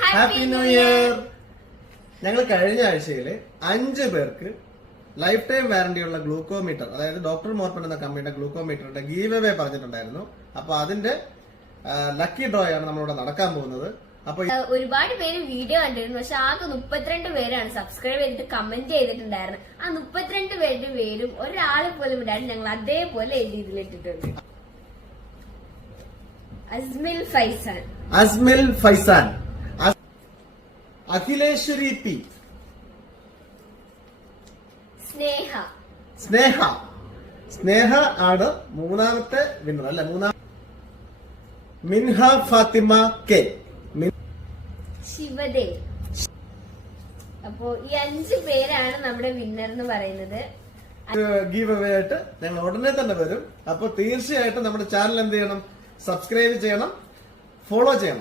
Happy new year. ഞങ്ങൾ കഴിഞ്ഞ ആഴ്ചയില് 5 പേർക്ക് ലൈഫ് ടൈം വാറന്റിയുള്ള ഗ്ലൂക്കോമീറ്റർ, അതായത് ഡോക്ടർ മോർപ്പൻ എന്ന കമ്പനിയുടെ ഗ്ലൂക്കോമീറ്ററിന്റെ ഗീവ് അവേ പറഞ്ഞിട്ടുണ്ടായിരുന്നു. അപ്പൊ അതിന്റെ ലക്കി ഡ്രോ ആണ് നമ്മളിവിടെ നടക്കാൻ പോകുന്നത്. അപ്പൊ ഒരുപാട് പേര് വീഡിയോ കണ്ടിരുന്നു, പക്ഷെ ആകെ 32 പേരാണ് സബ്സ്ക്രൈബ് ചെയ്തിട്ട് കമന്റ് ചെയ്തിട്ടുണ്ടായിരുന്നു. ആ 32 പേരുടെ പേരും ഒരാളെ പോലും ഇടാൻ ഞങ്ങൾ അതേപോലെ എഴുതിയിട്ടിട്ടുണ്ട്. അസ്മിൽ ഫൈസാൻ, അഖിലേശ്വരി പി, സ്നേഹ ആണ് മൂന്നാമത്തെ വിന്നർ അല്ല, മിൻഹ ഫാത്തിമ കെ, ശിവദേവ്. അപ്പോ ഈ 5 പേരാണ് നമ്മുടെ വിന്നർ എന്ന് പറയുന്നത്. ഗീവ് അവേ ആയിട്ട് ഞങ്ങൾ ഉടനെ തന്നെ വരും. അപ്പൊ തീർച്ചയായിട്ടും നമ്മുടെ ചാനൽ എന്ത് ചെയ്യണം? സബ്സ്ക്രൈബ് ചെയ്യണം, ഫോളോ ചെയ്യണം.